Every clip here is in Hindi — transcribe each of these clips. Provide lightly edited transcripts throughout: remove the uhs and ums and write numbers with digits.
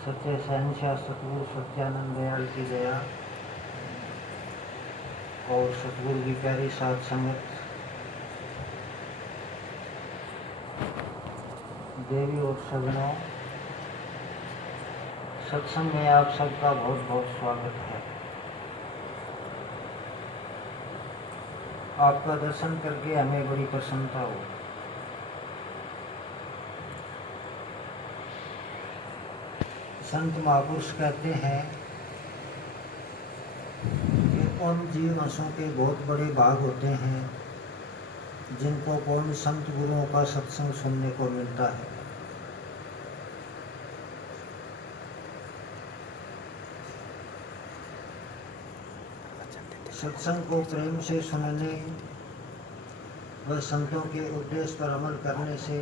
सत्य शहंशाह सतगुरु सत्यानंद दयाल की दया और सतगुरु की प्यारी साथ संगत, देवी और सजनों, सत्संग में आप सबका बहुत बहुत स्वागत है। आपका दर्शन करके हमें बड़ी प्रसन्नता हो। संत महापुरुष कहते हैं कि उन जीवनों के बहुत बड़े भाग होते हैं जिनको पूर्ण संत गुरुओं का सत्संग सुनने को मिलता है। सत्संग को प्रेम से सुनने व संतों के उपदेश पर अमल करने से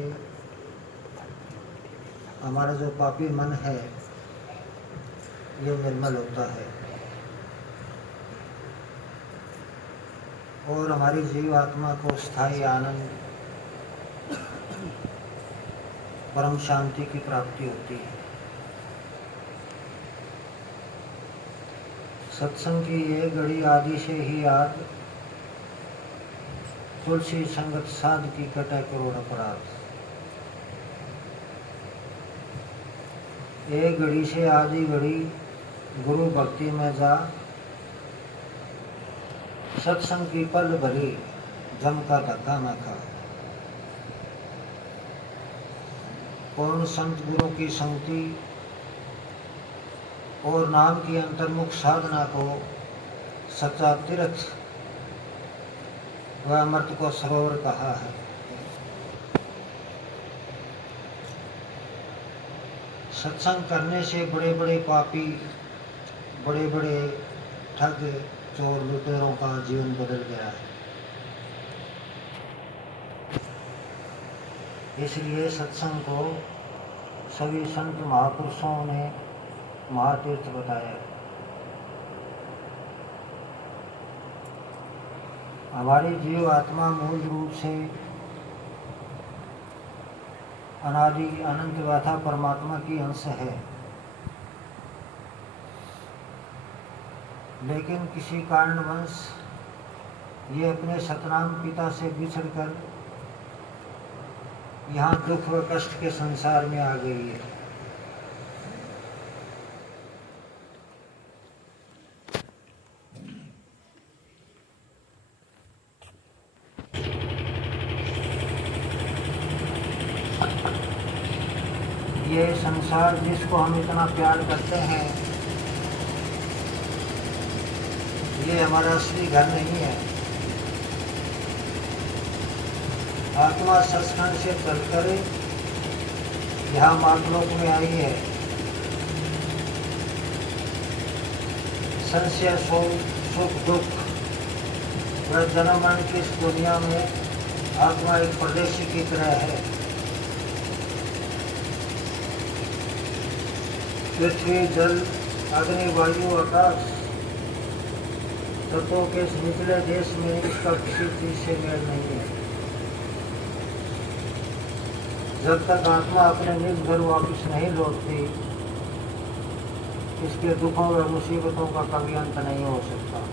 हमारा जो पापी मन है ये निर्मल होता है और हमारी जीवात्मा को स्थायी आनंद, परम शांति की प्राप्ति होती है। सत्संग की ये घड़ी आदि से ही याद, तुलसी संगत साध की कटे करोड़ अपराध। एक घड़ी से आधी घड़ी गुरु भक्ति में जा, सत्संग की पल भरी जम का धक्का न खा। पूर्ण संत गुरु की संगति और नाम की अंतर्मुख साधना को सच्चा तीर्थ व अमृत को सरोवर कहा है। सत्संग करने से बड़े बड़े पापी, बड़े बड़े ठग, चोर, लुटेरों का जीवन बदल गया है। इसलिए सत्संग को सभी संत महापुरुषों ने महातीर्थ बताया। हमारी जीव आत्मा मूल रूप से अनादि अनंत व्यथा परमात्मा की अंश है, लेकिन किसी कारणवश ये अपने सतनाम पिता से बिछड़कर यहाँ दुख व कष्ट के संसार में आ गई है। ये संसार जिसको हम इतना प्यार करते हैं, ये हमारा असली घर नहीं है। आत्मा सत्संग से चलकर यहाँ मातलोक में आई है। संशय, सुख, दुख व जन्म मरण की इस दुनिया में आत्मा एक परदेशी की तरह है। पृथ्वी, जल, अग्नि, वायु, आकाश तत्वों के इस निचले देश में इसका किसी चीज से मेल नहीं है। जब तक आत्मा अपने निज घर वापिस नहीं लौटती, इसके दुखों व मुसीबतों का कभी अंत नहीं हो सकता।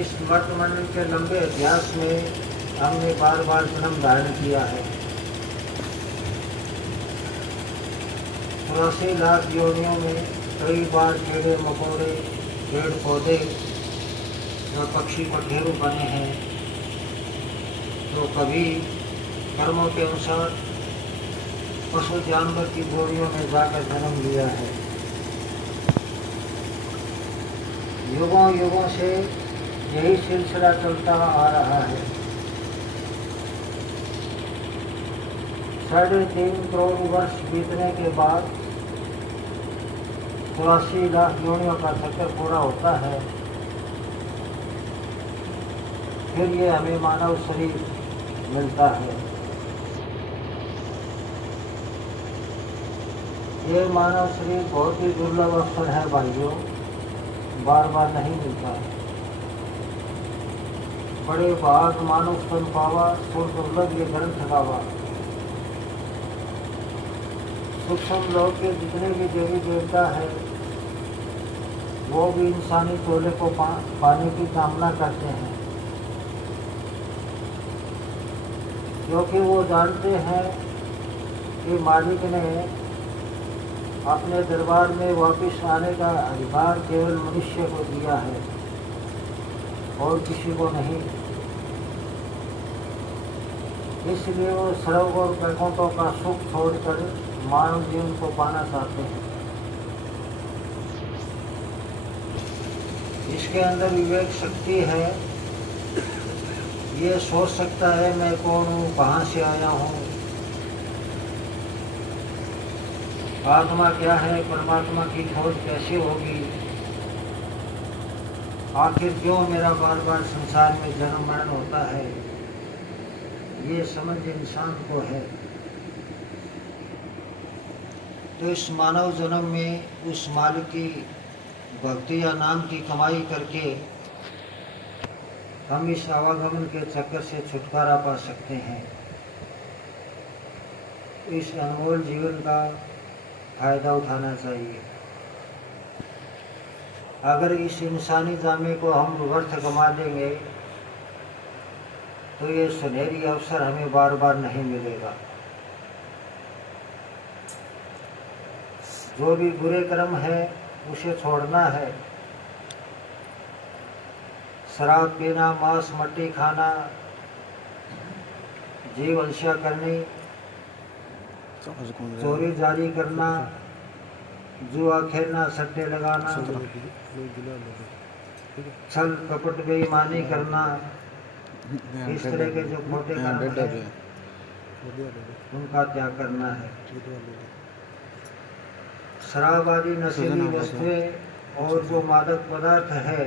इस मर्तमंडल के लंबे अभ्यास में हमने बार बार जन्म धारण किया है। 84 लाख योनियों में कई बार कीड़े मकोड़े, पेड़ पौधे व पक्षी पठेरू बने हैं, तो कभी कर्मों के अनुसार पशु जानवर की बोरियों में जाकर जन्म लिया है। युगों युगों से यही सिलसिला चलता आ रहा है। 3.5 करोड़ वर्ष बीतने के बाद 84 लाख योनियों का चक्कर पूरा होता है। फिर ये हमें मानव शरीर मिलता है। ये मानव शरीर बहुत ही दुर्लभ अवसर है भाइयों, बार बार नहीं मिलता है। बड़े भाग मानुष तन पावा, सुर दुर्लभ ये ग्रंथ गावा। सूक्ष्म लोक के जितने भी देवी देवता है वो भी इंसानी चोले को पाने की कामना करते हैं, क्योंकि वो जानते हैं कि मालिक ने अपने दरबार में वापस आने का अधिकार केवल मनुष्य को दिया है और किसी को नहीं। इसलिए वो स्वर्ग और वैकुंठों का सुख छोड़कर मानव जीवन को पाना चाहते हैं। इसके अंदर विवेक शक्ति है, ये सोच सकता है मैं कौन हूँ, कहाँ से आया हूँ, आत्मा क्या है, परमात्मा की खोज कैसे होगी, आखिर क्यों मेरा बार बार संसार में जन्म मरण होता है, ये समझ इंसान को है। तो इस मानव जन्म में उस मालिक की भक्ति या नाम की कमाई करके हम इस आवागमन के चक्कर से छुटकारा पा सकते हैं। इस अनमोल जीवन का फायदा उठाना चाहिए। अगर इस इंसानी जामे को हम व्यर्थ गमा देंगे तो ये सुनहरी अवसर हमें बार बार नहीं मिलेगा। जो भी बुरे कर्म है उसे छोड़ना है। शराब पीना, मांस मट्टी खाना, जीव हत्या करनी, चोरी जारी करना, जुआ खेलना, सट्टे लगाना, छल कपट बेईमानी करना, इस तरह के जो खोटे काम हैं उनका त्याग करना है। शराब आदि नशीली वस्तुएं और जो मादक पदार्थ है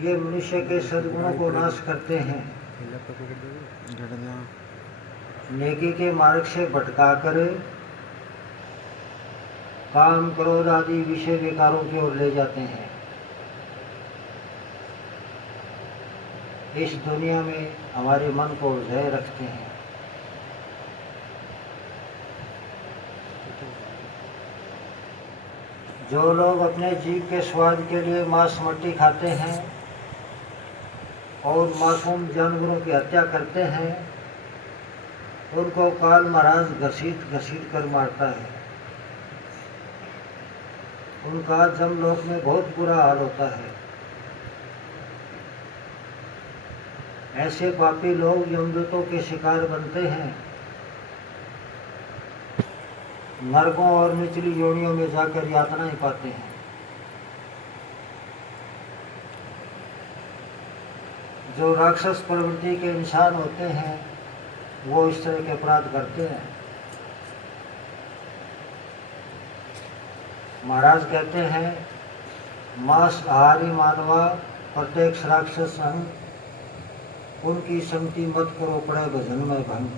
ये मनुष्य के सद्गुणों को नाश करते हैं, नेकी के मार्ग से भटका कर काम क्रोध आदि विषय विकारों की ओर ले जाते हैं। इस दुनिया में हमारे मन को जय रखते हैं। जो लोग अपने जीव के स्वाद के लिए मांस मट्टी खाते हैं और मासूम जानवरों की हत्या करते हैं उनको काल महाराज घसीट घसीट कर मारता है। उनका जमलोक में बहुत बुरा हाल होता है। ऐसे पापी लोग यमदूतों के शिकार बनते हैं, नरकों और निचली योनियों में जाकर यातनाएं पाते हैं। जो राक्षस प्रवृत्ति के इंसान होते हैं वो इस तरह के अपराध करते हैं। महाराज कहते हैं मांस आहारी मानवा प्रत्यक्ष राक्षस संग, उनकी संगति मत करो पड़े भजन में भंग।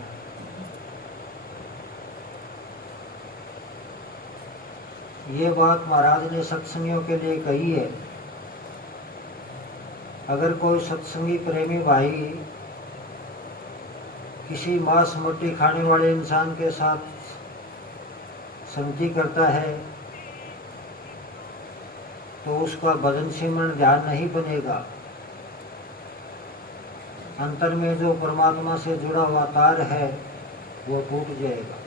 ये बात महाराज ने सत्संगियों के लिए कही है। अगर कोई सत्संगी प्रेमी भाई किसी मांस मट्टी खाने वाले इंसान के साथ संगति करता है तो उसका भजन सिमरन ध्यान नहीं बनेगा। अंतर में जो परमात्मा से जुड़ा हुआ तार है वो टूट जाएगा।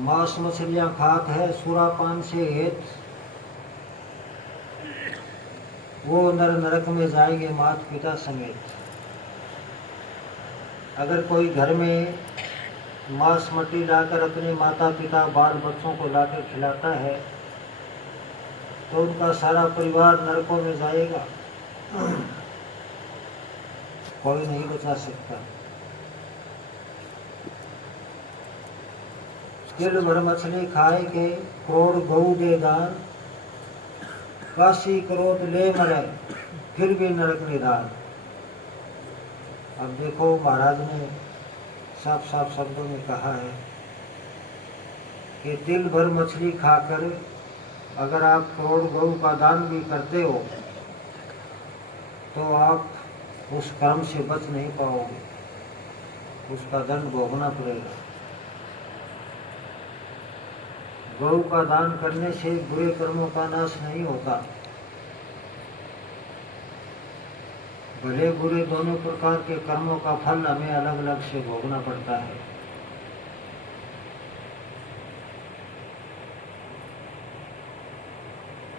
मांस मछलियां खात है सुरापान से हेत, वो नर नरक में जाएंगे माता पिता समेत। अगर कोई घर में मांस मट्टी लाकर अपने माता पिता बाल बच्चों को लाकर खिलाता है तो उनका सारा परिवार नरकों में जाएगा, कोई नहीं बचा सकता। किल भर मछली खाए के करोड़ गऊ दे दान, काशी क्रोध ले मरे फिर भी नरक निदान। अब देखो महाराज ने साफ साफ शब्दों में कहा है कि दिल भर मछली खाकर अगर आप करोड़ गौ का दान भी करते हो तो आप उस कर्म से बच नहीं पाओगे, उसका दंड भोगना पड़ेगा। गौ का दान करने से बुरे कर्मों का नाश नहीं होता, भले बुरे दोनों प्रकार के कर्मों का फल हमें अलग अलग से भोगना पड़ता है।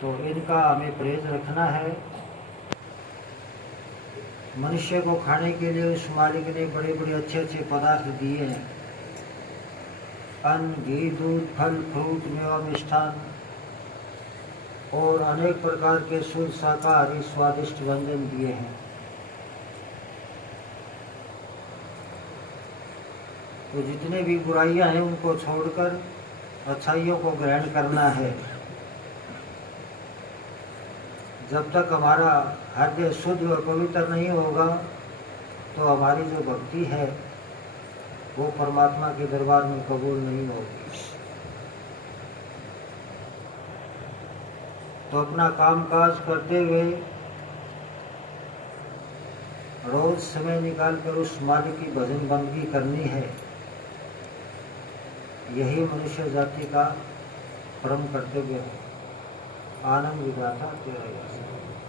तो इनका हमें परहेज रखना है। मनुष्य को खाने के लिए उस मालिक ने बड़े बड़े अच्छे अच्छे पदार्थ दिए हैं, अन्न, घी, दूध, फल, फ्रूट, मेवा, मिष्ठान और अनेक प्रकार के शुद्ध शाकाहारी स्वादिष्ट व्यंजन दिए हैं। तो जितने भी बुराइयां हैं उनको छोड़कर अच्छाइयों को ग्रहण करना है। जब तक हमारा हृदय शुद्ध और पवित्र नहीं होगा तो हमारी जो भक्ति है वो परमात्मा के दरबार में कबूल नहीं होगी। तो अपना कामकाज करते हुए रोज समय निकालकर उस मालिक की भजन बंदगी करनी है। यही मनुष्य जाति का परम कर्तव्य है। आनंद विधाता तेरा